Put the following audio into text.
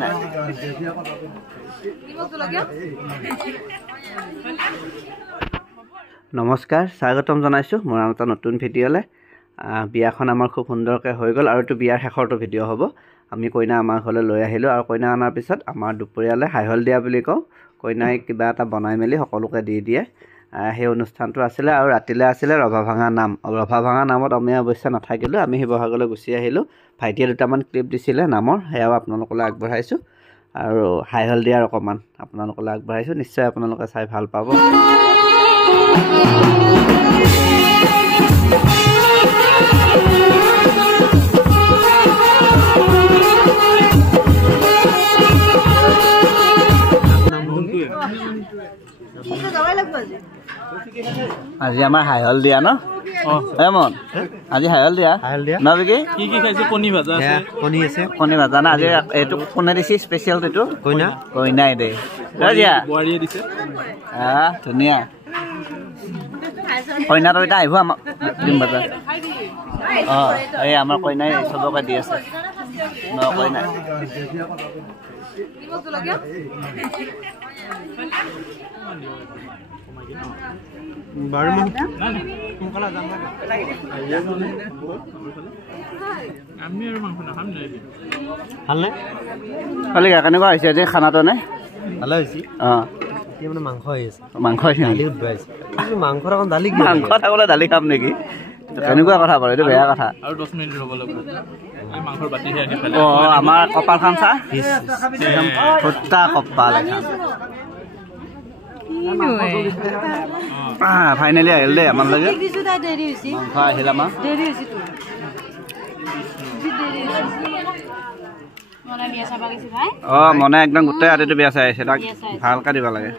নাই নমস্কাৰ স্বাগতম জনাইছোঁ মোৰ এটা নতুন ভিডিঅ'লে বিয়াখন আমাৰ খুব সুন্দৰকৈ হৈ গ'ল আৰু এইটো বিয়াৰ শেষৰটো ভিডিঅ' হ'ব আমি কইনা আমাৰ ঘৰলৈ লৈ আহিলোঁ আৰু কইনা অনাৰ পিছত আমাৰ দুপৰীয়ালৈ হাইহল দিয়া বুলি কওঁ কইনাই কিবা এটা বনাই মেলি সকলোকে দি দিয়ে সেই অনুষ্ঠানটো আছিলে আৰু ৰাতিলৈ আছিলে ৰভা ভাঙা নাম ৰভা ভাঙা নামত আমি অৱশ্যে নাথাকিলোঁ আমি শিৱসাগৰলৈ গুচি আহিলোঁ ভাইটিয়ে দুটামান ক্লিপ দিছিলে নামৰ সেয়াও আপোনালোকলৈ আগবঢ়াইছোঁ আৰু হাইহল দিয়াৰ অকণমান আপোনালোকলৈ আগবঢ়াইছোঁ নিশ্চয় আপোনালোকে চাই ভাল পাব আজি আমাৰ হাইহল দিয়া ন এমন আজি হাইহল দিয়া নবিকি কি কি খাইছে কণী ভাজা আছে কণী ভাজা না আজি এইটো কোনে দিছে স্পেচিয়েল এইটো কইনাই দে দিয়া বোৱাৰীয়ে দিছে ধুনীয়া কইনাটো এতিয়া আহিব আমাক দিম বজাৰ এই আমাৰ কইনাই চবকে দি আছে ন কইনাই আমি আৰু মাংস নাখাম নাই ভালে কেনেকুৱা হৈছে আজি খানাটো নে ভালে হৈছে মানে মাংস আহিছে মাংস মাংস দালি মাংস থাকলে দালি খাম নেকি কেনেকুৱা কথা বাৰু এইটো বেয়া কথা আৰু 10 মিনিট ৰ'ব লাগিব আমি মাংসৰ বাতিহে আনি পেলাই আমাৰ কপালখন চা ফুটা কপাল ফাইনেলি আহিল দেই আমাৰ লাগে মাংস আহিল আমাৰ মনে একদম গোটেই ৰাতিটো বিয়া চাই আহিছে তাক ভালকৈ দিব লাগে